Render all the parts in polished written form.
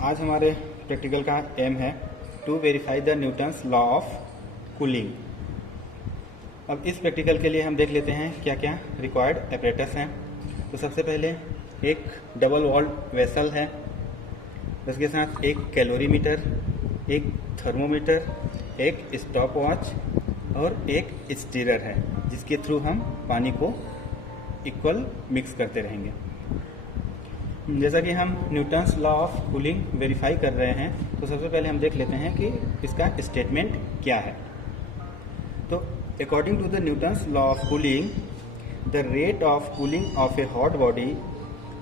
आज हमारे प्रैक्टिकल का एम है to verify the Newton's law of cooling. अब इस प्रैक्टिकल के लिए हम देख लेते हैं क्या क्या रिक्वायर्ड एपरेटस हैं। तो सबसे पहले एक डबल वॉल्ड वेसल है, उसके साथ एक कैलोरीमीटर, एक थर्मोमीटर, एक स्टॉप वॉच और एक स्टीरर है जिसके थ्रू हम पानी को इक्वल मिक्स करते रहेंगे। जैसा कि हम Newton's law of cooling verify कर रहे हैं तो सबसे पहले हम देख लेते हैं कि इसका स्टेटमेंट क्या है। तो according to the Newton's law of cooling, the rate of cooling of a hot body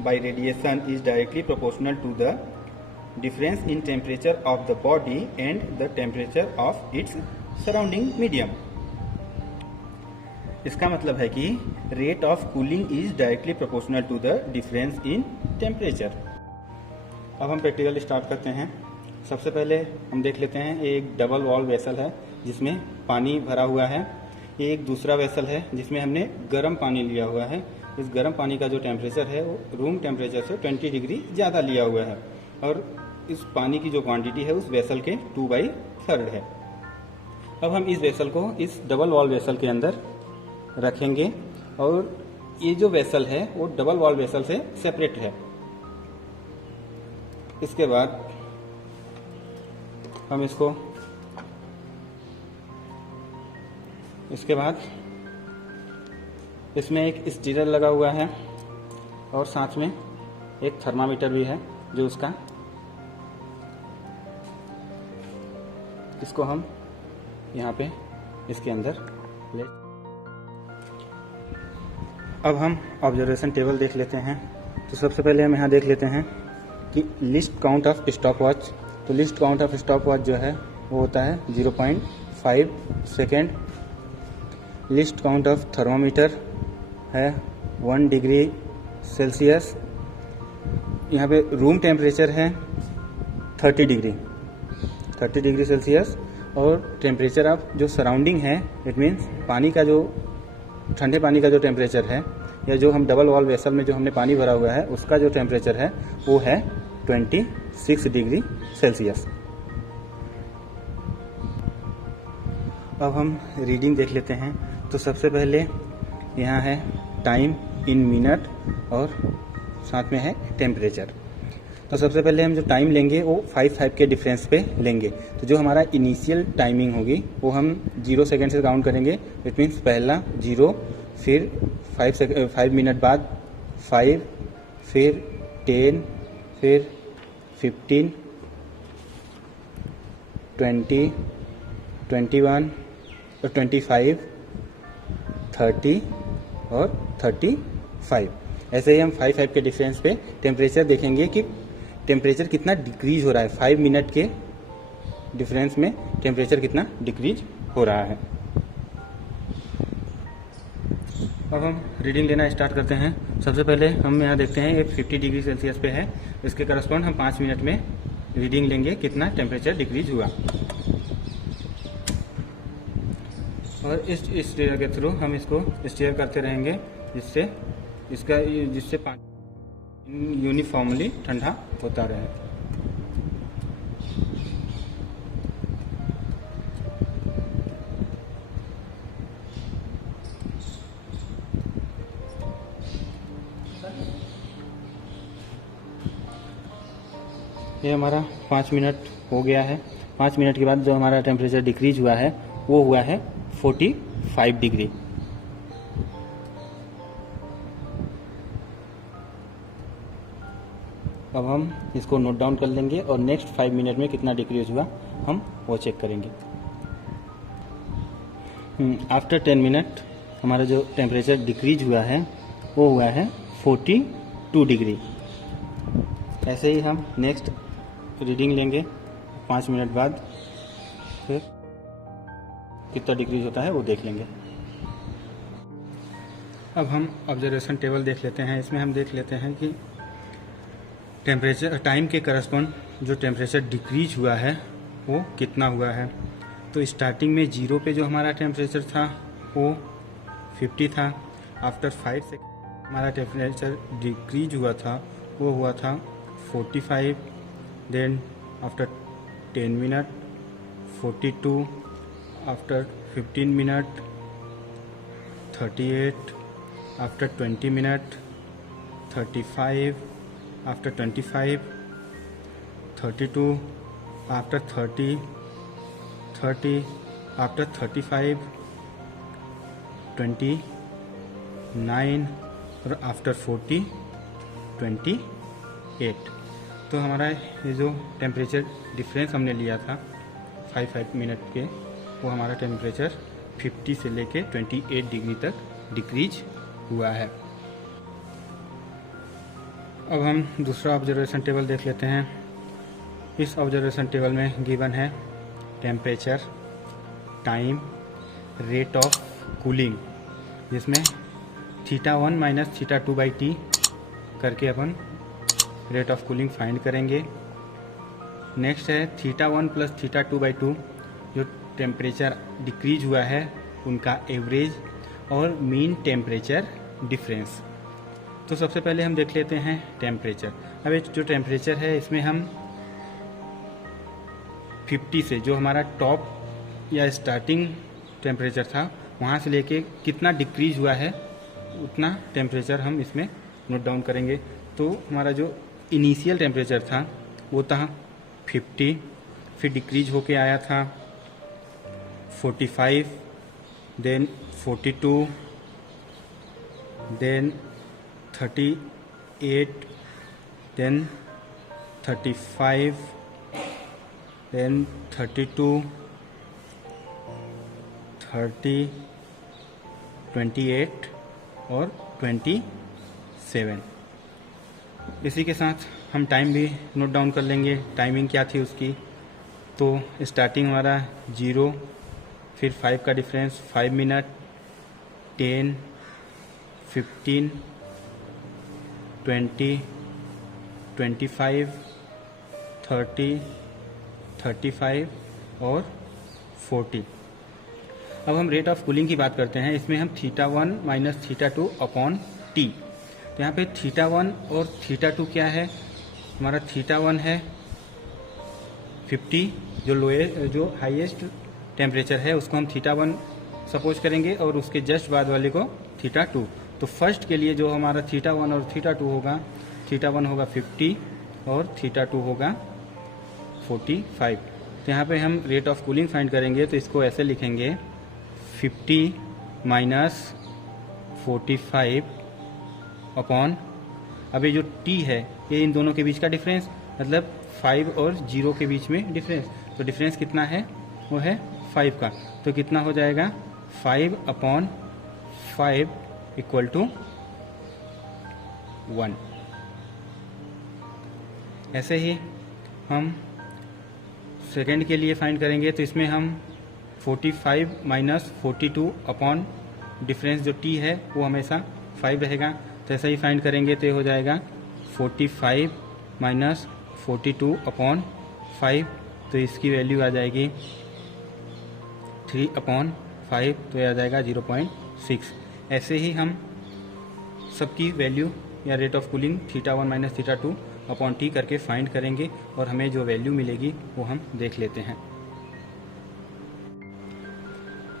by radiation is directly proportional to the difference in temperature of the body and the temperature of its surrounding medium. इसका मतलब है कि rate of cooling is directly proportional to the difference in temperature. अब हम practical start करते हैं। सबसे पहले हम देख लेते हैं एक डबल वॉल वेसल है जिसमें पानी भरा हुआ है। ये एक दूसरा वेसल है जिसमें हमने गर्म पानी लिया हुआ है। इस गर्म पानी का जो टेम्परेचर है वो रूम टेम्परेचर से 20 डिग्री ज़्यादा लिया हुआ है और इस पानी की जो क्वांटिटी है उस वेसल के 2/3 है। अब हम इस वेसल को इस डबल वॉल वेसल के अंदर रखेंगे और ये जो वेसल है वो डबल वॉल वेसल से सेपरेट है। इसके बाद हम इसमें एक स्टीरर लगा हुआ है और साथ में एक थर्मामीटर भी है जो उसका इसको हम यहाँ पे इसके अंदर ले। अब हम ऑब्जर्वेशन टेबल देख लेते हैं। तो सबसे पहले हम यहाँ देख लेते हैं कि least count of stopwatch. तो least count of stopwatch जो है वो होता है 0.5 second. Least count of thermometer है 1 डिग्री सेल्सियस। यहाँ पे रूम टेम्परेचर है 30 डिग्री सेल्सियस और टेम्परेचर ऑफ जो सराउंडिंग है इट मीन्स पानी का जो ठंडे पानी का जो टेम्परेचर है या जो हम डबल वॉल वेसल में जो हमने पानी भरा हुआ है उसका जो टेम्परेचर है वो है 26 डिग्री सेल्सियस। अब हम रीडिंग देख लेते हैं। तो सबसे पहले यहाँ है टाइम इन मिनट और साथ में है टेम्परेचर। तो सबसे पहले हम जो टाइम लेंगे वो 5 के डिफरेंस पे लेंगे। तो जो हमारा इनिशियल टाइमिंग होगी वो हम 0 सेकेंड से काउंट करेंगे। इट मीन्स पहला 0, फिर 5 मिनट बाद 5, फिर 10, फिर 15, 20, 21 और 25, 30 और 35। ऐसे ही हम 5 के डिफरेंस पे टेम्परेचर देखेंगे कि टेम्परेचर कितना डिक्रीज हो रहा है। 5 मिनट के डिफरेंस में टेम्परेचर कितना डिक्रीज हो रहा है। अब हम रीडिंग लेना स्टार्ट करते हैं। सबसे पहले हम यहाँ देखते हैं ये 50 डिग्री सेल्सियस पे है। इसके करस्पॉन्ड हम 5 मिनट में रीडिंग लेंगे कितना टेम्परेचर डिक्रीज हुआ। और इस स्टीयर के थ्रू हम इसको स्टीयर करते रहेंगे जिससे पानी यूनिफॉर्मली ठंडा होता रहे। ये हमारा 5 मिनट हो गया है। 5 मिनट के बाद जो हमारा टेम्परेचर डिक्रीज हुआ है वो हुआ है 45 डिग्री। अब हम इसको नोट डाउन कर लेंगे और नेक्स्ट 5 मिनट में कितना डिक्रीज हुआ हम वो चेक करेंगे। आफ्टर 10 मिनट हमारा जो टेम्परेचर डिक्रीज हुआ है वो हुआ है 42 डिग्री। ऐसे ही हम नेक्स्ट रीडिंग लेंगे 5 मिनट बाद, फिर कितना डिक्रीज होता है वो देख लेंगे। अब हम ऑब्जर्वेशन टेबल देख लेते हैं। इसमें हम देख लेते हैं कि टेम्परेचर टाइम के करस्पॉन्ड जो टेम्परेचर डिक्रीज हुआ है वो कितना हुआ है। तो स्टार्टिंग में 0 पे जो हमारा टेम्परेचर था वो 50 था। आफ्टर 5 सेकेंड हमारा टेम्परेचर डिक्रीज हुआ था वो हुआ था 45। then after 10 minute 42, after 15 minute 38, after 20 minute 35, after 25 32, after 30 after 35 29 और आफ्टर 40 28। तो हमारा ये जो टेम्परेचर डिफरेंस हमने लिया था 5 मिनट के, वो हमारा टेम्परेचर 50 से लेके 28 डिग्री तक डिक्रीज हुआ है। अब हम दूसरा ऑब्जर्वेशन टेबल देख लेते हैं। इस ऑब्जर्वेशन टेबल में गिवन है temperature, time, rate of cooling, जिसमें θ1 माइनस θ2 बाई टी करके अपन रेट ऑफ कूलिंग फाइंड करेंगे। नेक्स्ट है θ1 प्लस θ2 बाई 2, जो टेम्परेचर डिक्रीज हुआ है उनका एवरेज और मीन टेम्परेचर डिफरेंस। तो सबसे पहले हम देख लेते हैं टेम्परेचर। अब ये जो टेम्परेचर है इसमें हम 50 से, जो हमारा टॉप या स्टार्टिंग टेम्परेचर था, वहाँ से लेके कितना डिक्रीज हुआ है उतना टेम्परेचर हम इसमें नोट डाउन करेंगे। तो हमारा जो इनिशियल टेम्परेचर था वो था 50, फिर डिक्रीज होके आया था 45, देन 42, देन 38, देन 35, देन 32, 30, 28 और 27। इसी के साथ हम टाइम भी नोट डाउन कर लेंगे, टाइमिंग क्या थी उसकी। तो स्टार्टिंग हमारा 0, फिर 5 का डिफरेंस 5 मिनट, 10, 15, 20, 25, 30, 35 और 40। अब हम रेट ऑफ कूलिंग की बात करते हैं। इसमें हम θ1 माइनस θ2 अपॉन टी। तो यहाँ पे θ1 और θ2 क्या है? हमारा θ1 है 50, जो हाईएस्ट टेम्परेचर है उसको हम θ1 सपोज करेंगे और उसके जस्ट बाद वाले को θ2। तो फर्स्ट के लिए जो हमारा θ1 और θ2 होगा, θ1 होगा 50 और θ2 होगा 45। तो यहाँ पे हम रेट ऑफ कूलिंग फाइंड करेंगे, तो इसको ऐसे लिखेंगे 50 माइनस 45 अपॉन, अभी जो t है ये इन दोनों के बीच का डिफरेंस, मतलब 5 और 0 के बीच में डिफरेंस। तो डिफरेंस कितना है? वो है 5 का। तो कितना हो जाएगा? 5 अपॉन 5 इक्वल टू 1। ऐसे ही हम सेकेंड के लिए फाइंड करेंगे। तो इसमें हम 45 माइनस 42 अपॉन डिफरेंस जो t है वो हमेशा 5 रहेगा। तो ऐसा ही फाइंड करेंगे तो ये हो जाएगा 45 माइनस 42 अपॉन 5। तो इसकी वैल्यू आ जाएगी 3 अपॉन 5, तो ये आ जाएगा 0.6। ऐसे ही हम सबकी वैल्यू या rate of cooling θ1 minus θ2 upon T करके फाइंड करेंगे और हमें जो वैल्यू मिलेगी वो हम देख लेते हैं।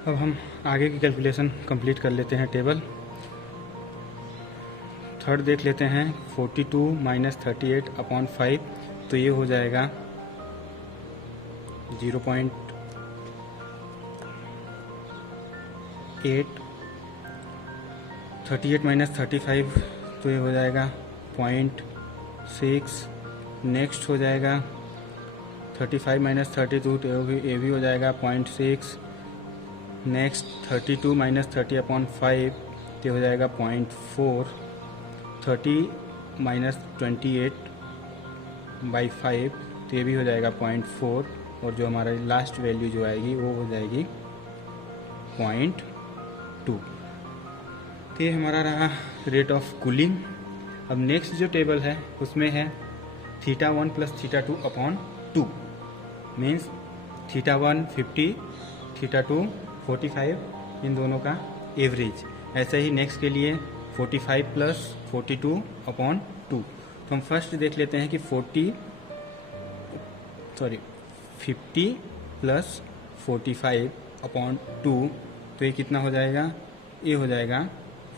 अब हम आगे की कैलकुलेशन कंप्लीट कर लेते हैं। टेबल थर्ड देख लेते हैं, 42 माइनस 38 अपॉन 5। तो ये हो जाएगा 0.8। 38 माइनस 35 तो ये हो जाएगा 0.6। नेक्स्ट हो जाएगा 35 माइनस 32, तो ये भी हो जाएगा 0.6। नेक्स्ट 32 माइनस 30 अपॉन 5 तो हो जाएगा 0.4। 30 माइनस 28 बाई 5 तो ये भी हो जाएगा 0.4। और जो हमारा लास्ट वैल्यू जो आएगी वो हो जाएगी 0.2। तो ये हमारा रहा रेट ऑफ कूलिंग। अब नेक्स्ट जो टेबल है उसमें है θ1 प्लस θ2 अपॉन 2, मीन्स θ1 50, θ2 45, इन दोनों का एवरेज। ऐसे ही नेक्स्ट के लिए 45 प्लस 42 अपॉन 2। तो हम फर्स्ट देख लेते हैं कि 40 50 प्लस 45/2, तो ये कितना हो जाएगा, ये हो जाएगा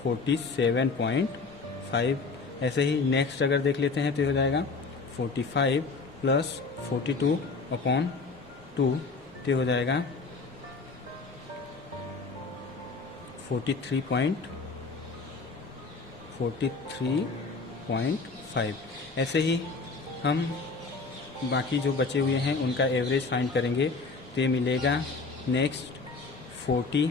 47.5। ऐसे ही नेक्स्ट अगर देख लेते हैं तो ये हो जाएगा 45 प्लस 42/2, तो ये हो जाएगा 43.5। ऐसे ही हम बाकी जो बचे हुए हैं उनका एवरेज फाइंड करेंगे, तो ये मिलेगा next 40,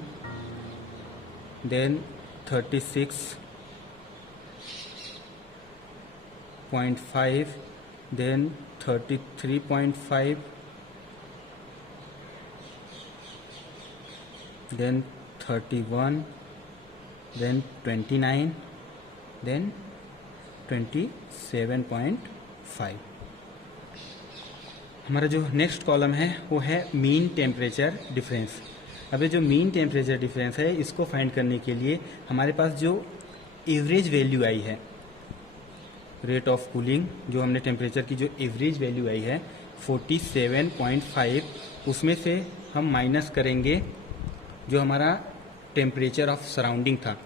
then 36.5, then 33.5, then 31, then 29, then 27.5। हमारा जो नेक्स्ट कॉलम है वो है मीन टेम्परेचर डिफरेंस। अब ये जो मीन टेम्परेचर डिफरेंस है इसको फाइंड करने के लिए हमारे पास जो एवरेज वैल्यू आई है रेट ऑफ कूलिंग, जो हमने टेम्परेचर की जो एवरेज वैल्यू आई है 47.5, उसमें से हम माइनस करेंगे जो हमारा टेम्परेचर ऑफ सराउंडिंग था